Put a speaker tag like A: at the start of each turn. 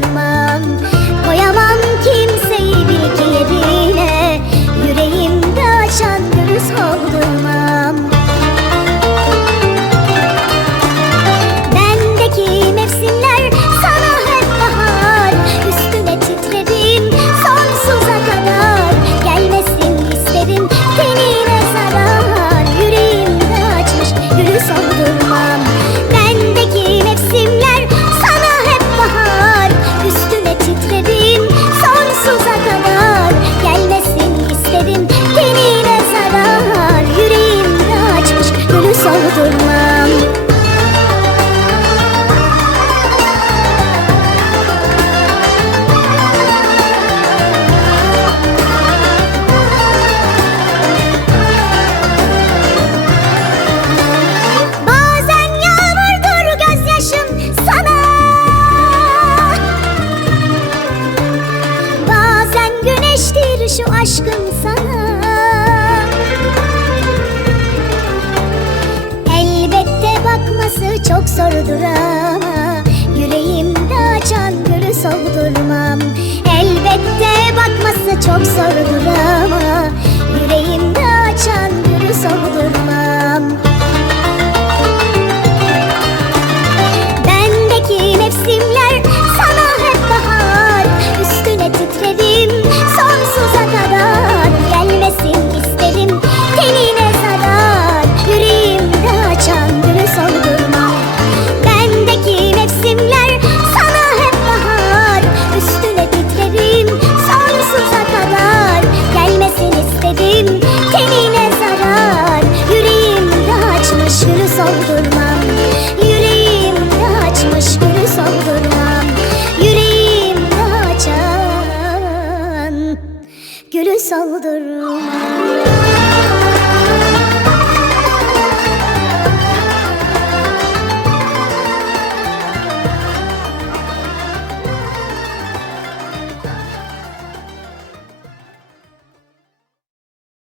A: My. şu aşkım sana. Elbette bakması çok zordur ama Yüreğimde açan gülü soldurmam. Elbette bakması çok zordur gülü saldırma